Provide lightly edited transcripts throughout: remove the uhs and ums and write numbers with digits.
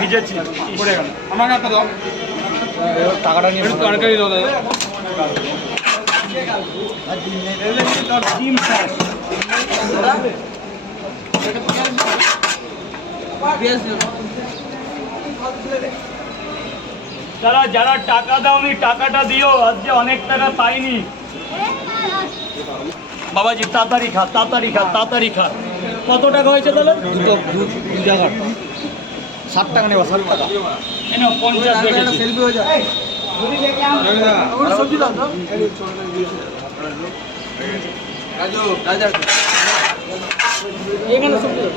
ভিজেছি। আমাকে একটা দাও, টাকাটা নিয়ে তরকারি দাও দাদা। যারা যারা টাকা দাওনি টাকাটা দিও, আজকে অনেক টাকা পাইনি। বাবাজি তাড়াতাড়ি খা, তাড়াতাড়ি খা, তাড়াতাড়ি খা। কত টাকা হয়েছে তাহলে? দুটো দু জায়গা 60 টাকা নেব, 60 টাকা। 50 রেখেছি। সেলফি হয়ে যায়। সবজি দাও তো। রাজু রাজা এখানে সবজি দাও।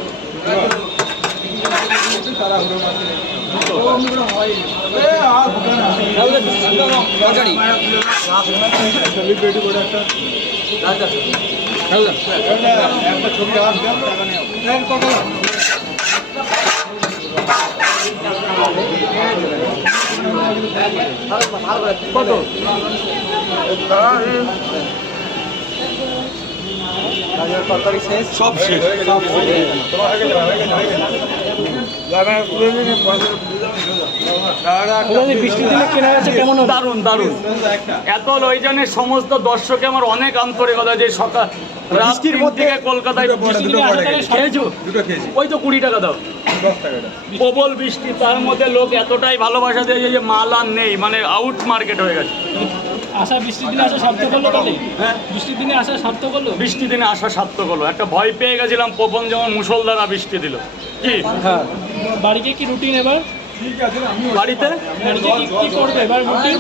একটা ছবি আসবে, টাকা নিয়ে কত? তরকারি শেষ, সব শেষ। বৃষ্টির দিনে কেনা আছে কেমন? দারুণ দারুণ। এত লইজনের সমস্ত দর্শকে আমার অনেক আন্তরিকতা, যে সকাল বৃষ্টির মধ্যে কলকাতায় খেয়েছো? ওই তো 20 টাকা দাও। প্রবল বৃষ্টি, তার মধ্যে লোক এতটাই ভালোবাসা দিয়েছে যে মাল আর নেই, মানে আউট মার্কেট হয়ে গেছে। আসা বৃষ্টির দিনে আসা সার্থক হলো তাহলে? হ্যাঁ, বৃষ্টির দিনে আসা সার্থক হলো। বৃষ্টি দিনে আসা সার্থক হলো। একটা ভয় পেয়ে গেছিলাম প্রথম যেমন মুষলধারা বৃষ্টি দিল। কি হ্যাঁ, বাড়িতে কি রুটিন এবার? বাড়িতে বাড়িতে কি করবে এবার রুটিন?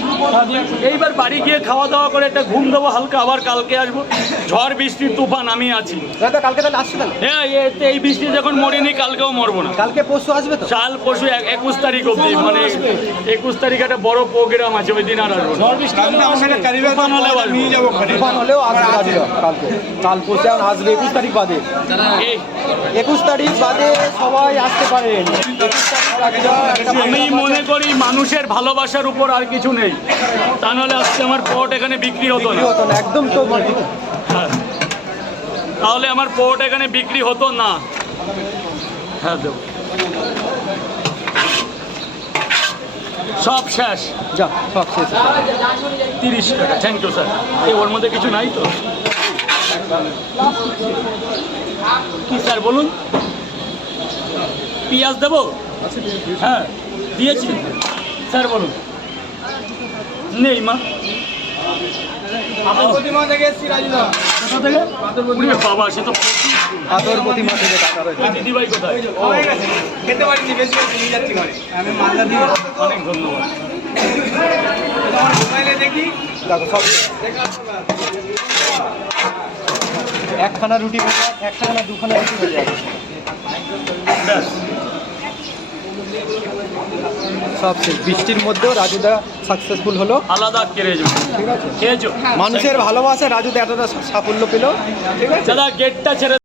এইবার বাড়ি গিয়ে খাওয়া দাওয়া করে একটা ঘুম দেবো হালকা, আবার কালকে আসবো। ঝড় বৃষ্টি তুফান আমি আছি। দাদা কালকে তাহলে আসছে তাহলে? হ্যাঁ, এই বৃষ্টি যখন মরিনি কালকেও মরবো না। কালকে পরশু আসবে তো? কাল পরশু 21 তারিখ অবধি, মানে 21 তারিখ একটা বড় প্রোগ্রাম আছে, ওই দিন আর আসবো না। ঝড় বৃষ্টি তুফান হলেও আসবো। তুফান হলেও আসবে রাজুদা কালকে। কাল পরশু এখন আসবে 21 তারিখ বাদে। এই 21 তারিখ বাদে সবাই আসতে পারেন। 21 তারিখ রাজুদা একটা আমি মনে করি মানুষের ভালোবাসার উপর আর কিছু নেই, তা নাহলে আজকে আমার পট এখানে বিক্রি হতো না। হতো না, একদম তো হ্যাঁ, তাহলে আমার পট এখানে বিক্রি হতো না। হ্যাঁ দেব, সব শেষ। যা সব শেষ। 30 টাকা। Thank you sir. এই ওর মধ্যে কিছু নাই তো? কি স্যার বলুন? পেঁয়াজ দেবো? হ্যাঁ দিয়েছি স্যার, বলুন। নেই মা। প্রতিমা থেকে এসছি রাজুদা। কোথা থেকে? ওরে বাবা, সে তো আদর প্রতিমা থেকে টাকা রয়েছে। দিদিভাই কোথায়? খেতে পারিনি, বেশি নিয়ে যাচ্ছি ঘরে। আমি মালদা দিয়ে অনেক ধন্যবাদ। মোবাইলে দেখি, দেখো সব একখানা রুটি ভেজে, একখানা না দুখানা রুটি ভেজে আছে। ব্যাস। সব শেষ। বৃষ্টির মধ্যেও রাজুদা সাকসেসফুল হলো। আলাদা খেয়েছো? ঠিক আছে, খেয়েছো? মানুষের ভালোবাসা রাজুদা এতটা সাফল্য পেল। ঠিক আছে দাদা গেটটা ছেড়ে